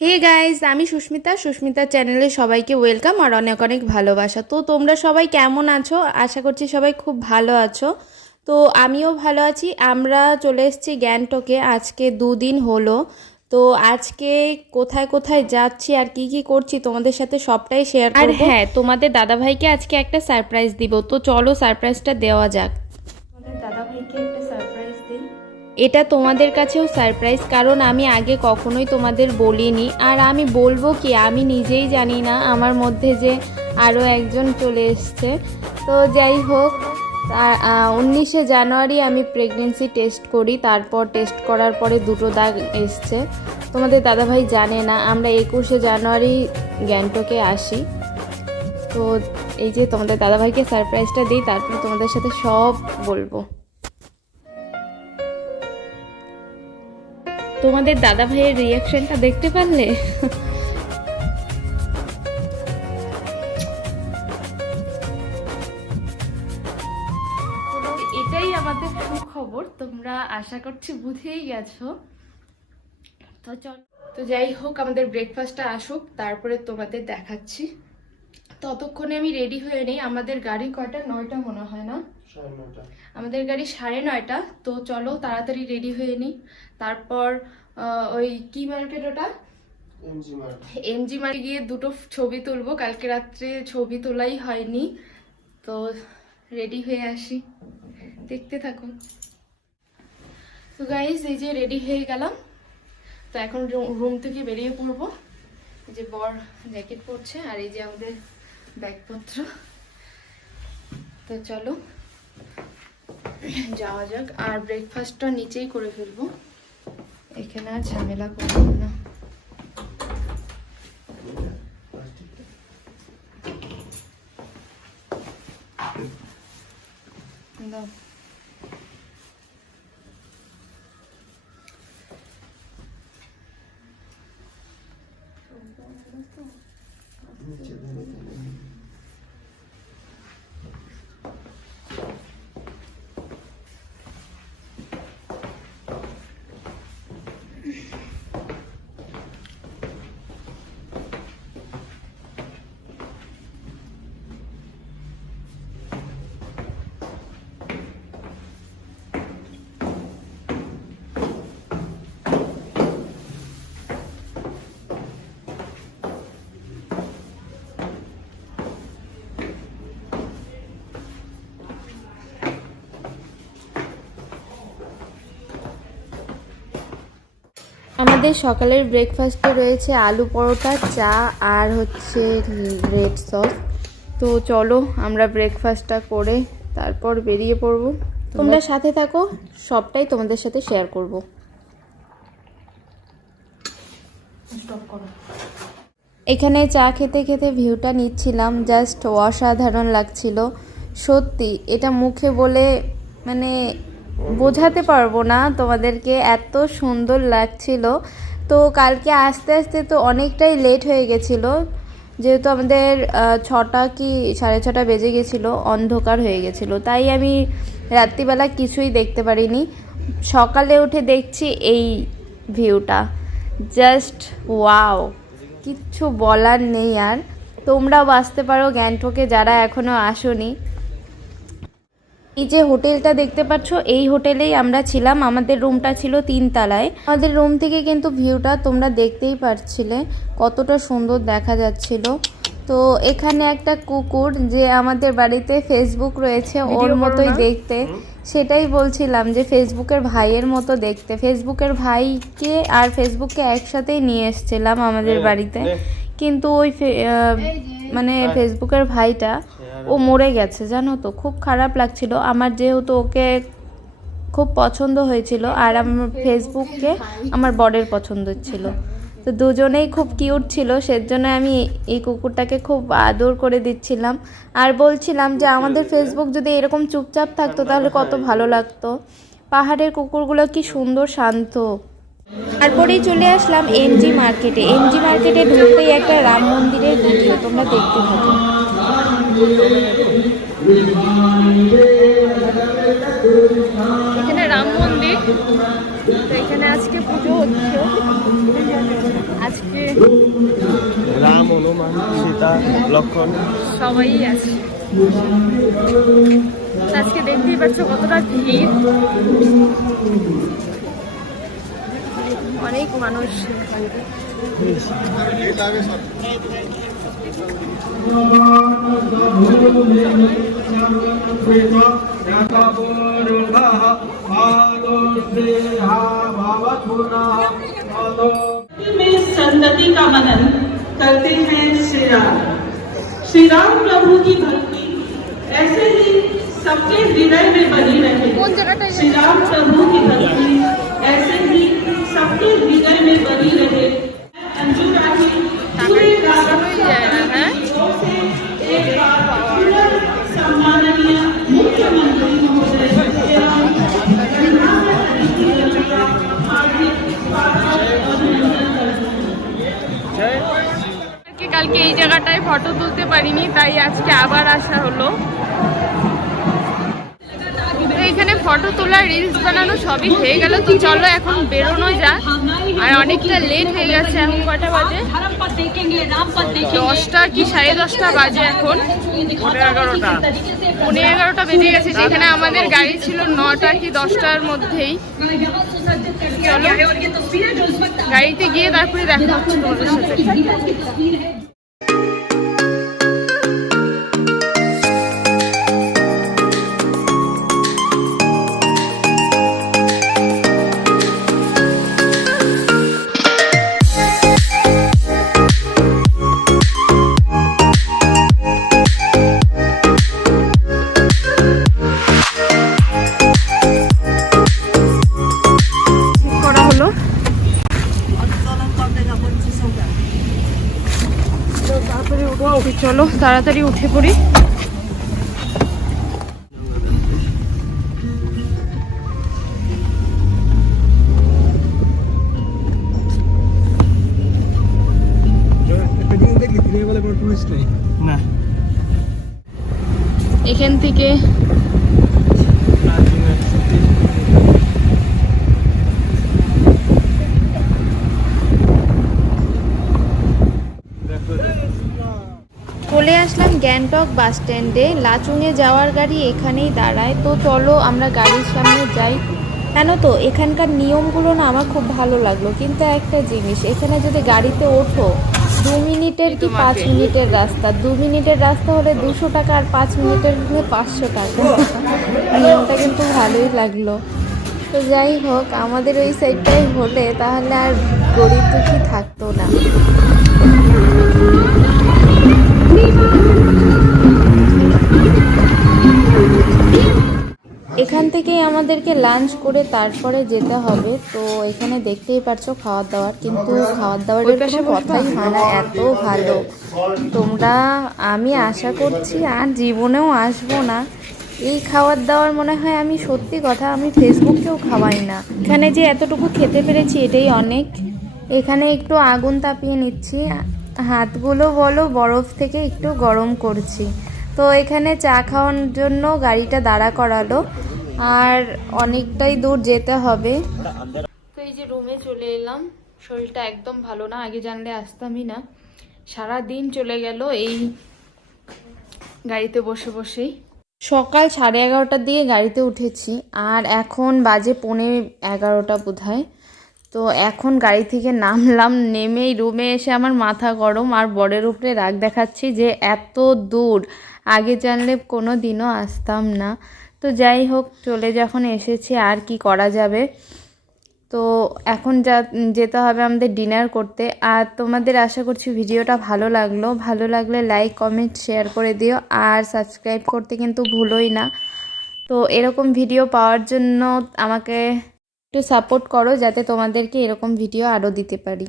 Hey guys, আমি সুস্মিতা চ্যানেলে সবাইকে ওয়েলকাম আর অনেক অনেক ভালোবাসা। তো তোমরা সবাই কেমন আছো? আশা করছি সবাই খুব ভালো আছো। তো আমিও ভালো আছি। আমরা চলে এসেছি গ্যাংটকে, আজকে 2 দিন হলো। তো আজকে কোথায় কোথায় যাচ্ছি আর কি কি করছি তোমাদের সাথে সবটাই শেয়ার করব। আর হ্যাঁ, তোমাদের দাদাভাইকে আজকে একটা সারপ্রাইজ দিব, তো চলো সারপ্রাইজটা দেওয়া যাক। তোমাদের দাদাভাইকে একটা সারপ্রাইজ দিই। এটা তোমাদের কাছেও সারপ্রাইজ, কারণ আমি আগে কখনোই তোমাদের বলিনি, আর আমি বলবো কি আমি নিজেই জানি না আমার মধ্যে যে আরও একজন চলে এসছে। তো যাই হোক, 19শে জানুয়ারি আমি প্রেগনেন্সি টেস্ট করি, তারপর টেস্ট করার পরে 2টো দাগ এসছে। তোমাদের দাদাভাই জানে না, আমরা 21শে জানুয়ারি গ্যাংটকে আসি। তো এই যে তোমাদের দাদাভাইকে সারপ্রাইজটা দিই, তারপর তোমাদের সাথে সব বলবো। তোমাদের দাদা ভাইয়ের রিয়াকশনটা দেখতে পারলে? এটাই আমাদের সুখবর, তোমরা আশা করছি বুঝেই গেছো। তো চল, তো যাই হোক, আমাদের ব্রেকফাস্টটা আসুক, তারপরে তোমাদের দেখাচ্ছি। ততক্ষণে আমি রেডি হয়ে নেই। আমাদের গাড়ি কয়টা? 9টা মনে হয় না? আমাদের গাড়ি 9:30। তো চলো তাড়াতাড়ি রেডি হয়ে নিই। তারপর ওই কি মার্কেট ওটা, এমজি মার্কেটে গিয়ে 2টো ছবি তুলবো। কালকে রাত্রে ছবি তোলাই হয়নি, তো রেডি হয়ে আসি, দেখতে থাকুন। তো গাইজ, এই যে রেডি হয়ে গেলাম। তো এখন রুম থেকে বেরিয়ে পড়বো। এই যে বর জ্যাকেট পরছে, আর এই যে আমাদের ব্যাগপত্র। তো চলো যাওয়া যাক। আর ব্রেকফাস্টটা নিচেই করে ফেলবো, এখানে আর ঝামেলা করবো না। দাও। আমাদের সকালের ব্রেকফাস্টে রয়েছে আলু পরোটা, চা আর হচ্ছে রেড সস। তো চলো আমরা ব্রেকফাস্টটা করে তারপর বেরিয়ে পড়ব। তোমরা সাথে থাকো, সবটাই তোমাদের সাথে শেয়ার করব। এখানে চা খেতে খেতে ভিউটা নিচ্ছিলাম, জাস্ট অসাধারণ লাগছিল সত্যি। এটা মুখে বলে মানে বোঝাতে পারবো না তোমাদেরকে, এত সুন্দর লাগছিল। তো কালকে আস্তে আস্তে তো অনেকটাই লেট হয়ে গেছিলো, যেহেতু আমাদের 6টা কি 6:30 বেজে গেছিলো, অন্ধকার হয়ে গেছিলো, তাই আমি রাত্রিবেলা কিছুই দেখতে পারিনি। সকালে উঠে দেখছি এই ভিউটা, জাস্ট ওয়াও, কিচ্ছু বলার নেই। আর তোমরাও আসতে পারো গ্যাংটকে যারা এখনও আসোনি। এই যে হোটেলটা দেখতে পাচ্ছ, এই হোটেলেই আমরা ছিলাম। আমাদের রুমটা ছিল 3 তলায়। আমাদের রুম থেকে কিন্তু ভিউটা তোমরা দেখতেই পারছিলে কতটা সুন্দর দেখা যাচ্ছিল। তো এখানে একটা কুকুর, যে আমাদের বাড়িতে ফেসবুক রয়েছে ওর মতোই দেখতে, সেটাই বলছিলাম যে ফেসবুকের ভাইয়ের মতো দেখতে। ফেসবুকের ভাইকে আর ফেসবুককে একসাথেই নিয়ে এসেছিলাম আমাদের বাড়িতে, কিন্তু ওই মানে ফেসবুকের ভাইটা ও মরে গেছে, জানো তো। খুব খারাপ লাগছিল আমার, যেহেতু ওকে খুব পছন্দ হয়েছিল, আর আমার ফেসবুককে আমার বরের পছন্দ ছিল। তো দুজনেই খুব কিউট ছিল, সেজন্য আমি এই কুকুরটাকে খুব আদর করে দিচ্ছিলাম। আর বলছিলাম যে আমাদের ফেসবুক যদি এরকম চুপচাপ থাকতো তাহলে কত ভালো লাগতো। পাহাড়ের কুকুরগুলো কি সুন্দর শান্ত। তারপরেই চলে আসলাম এমজি মার্কেটে। এমজি মার্কেটে ঢুকতেই একটা রাম মন্দিরের ভিডিও, তোমরা দেখতে থাকো। এখানে রাম মন্দির, তো এখানে আজকে পুজো হচ্ছে। আজকে রাম, হনুমান, সীতা, লক্ষণ সবাই আছে। আজকে দেখতেই পাচ্ছ কতটা ভিড়, অনেক মানুষ। संतति का मनन करते हैं श्री राम प्रभु की भक्ति ऐसे ही सबके हृदय में बनी रहे। श्री राम प्रभु की भक्ति ऐसे ही सबके हृदय में बनी रहे। अंजू राही पूरे एक बार सम्माननीय मुख्यमंत्री महोदय एवं प्रधानमंत्री का हार्दिक स्वागत अभिनंदन करते हैं। কালকে এই জায়গাটায় ফটো তুলতে পারিনি, তাই আজকে আবার আসা হলো। তো এখানে ফটো তোলা, রিলস বানানো সবই হয়ে গেল। তো চলো এখন বেরোনো যাক, আর অনেকটা লেট হয়ে গেছে। এখন কটা বাজে? 10টা কি 10:30 বাজে এখন। 11:30 বেজে গেছে, যেখানে আমাদের গাড়ি ছিল 9টা কি 10টার মধ্যেই। চলো গাড়িতে গিয়ে তারপরে দেখা হচ্ছে তোমাদের সাথে। চলো তাড়াতাড়ি উঠে পড়ি। এখান থেকে চলে আসলাম গ্যাংটক বাস স্ট্যান্ডে। লাচুংয়ে যাওয়ার গাড়ি এখানেই দাঁড়ায়। তো চলো আমরা গাড়ির সামনে যাই। কেন তো এখানকার নিয়মগুলো না আমার খুব ভালো লাগলো, কিন্তু একটা জিনিস, এখানে যদি গাড়িতে ওঠো 2 মিনিটের কি 5 মিনিটের রাস্তা, 2 মিনিটের রাস্তা হলে 200 টাকা, আর 5 মিনিটের হলে 500 টাকা। নিয়মটা কিন্তু ভালোই লাগলো। তো যাই হোক, আমাদের ওই সাইডটাই হলে তাহলে আর গরিব দুঃখী থাকতো না। এখান থেকেই আমাদেরকে লাঞ্চ করে তারপরে যেতে হবে। তো এখানে দেখতেই পারছো খাওয়ার দাওয়ার, কিন্তু খাওয়ার দাওয়ারের কোনো কথাই হয় না, এত ভালো। তোমরা, আমি আশা করছি আর জীবনেও আসবো না। এই খাওয়ার দাওয়ার মনে হয়, আমি সত্যি কথা, আমি ফেসবুকেও খাওয়াই না। এখানে যে এতটুকু খেতে পেরেছি এটাই অনেক। এখানে একটু আগুন তাপিয়ে নিচ্ছি, হাতগুলো বলো বরফ থেকে একটু গরম করছি। তো এখানে চা খাওয়ার জন্য গাড়িটা দাঁড়া করালো, আর অনেকটাই দূর যেতে হবে। তো এই যে রুমে চলে এলাম। শরীরটা একদম ভালো না, আগে জানলে আসতামই না। সারা দিন চলে গেল এই গাড়িতে বসে বসেই। সকাল 11:30টার দিকে গাড়িতে উঠেছি, আর এখন বাজে 11:15 বোধহয়। তো এখন গাড়ি থেকে নামলাম, নেমেই রুমে এসে আমার মাথা গরম আর বরের উপরে রাগ দেখাচ্ছি যে এত দূর, আগে জানলে কোনো দিনও আসতাম না। তো যাই হোক, চলে যখন এসেছি আর কি করা যাবে। তো এখন যেতে হবে আমাদের ডিনার করতে। আর তোমাদের আশা করছি ভিডিওটা ভালো লাগলো। ভালো লাগলে লাইক, কমেন্ট, শেয়ার করে দিও, আর সাবস্ক্রাইব করতে কিন্তু ভুলোই না। তো এরকম ভিডিও পাওয়ার জন্য আমাকে একটু সাপোর্ট করো, যাতে তোমাদেরকে এরকম ভিডিও আরও দিতে পারি।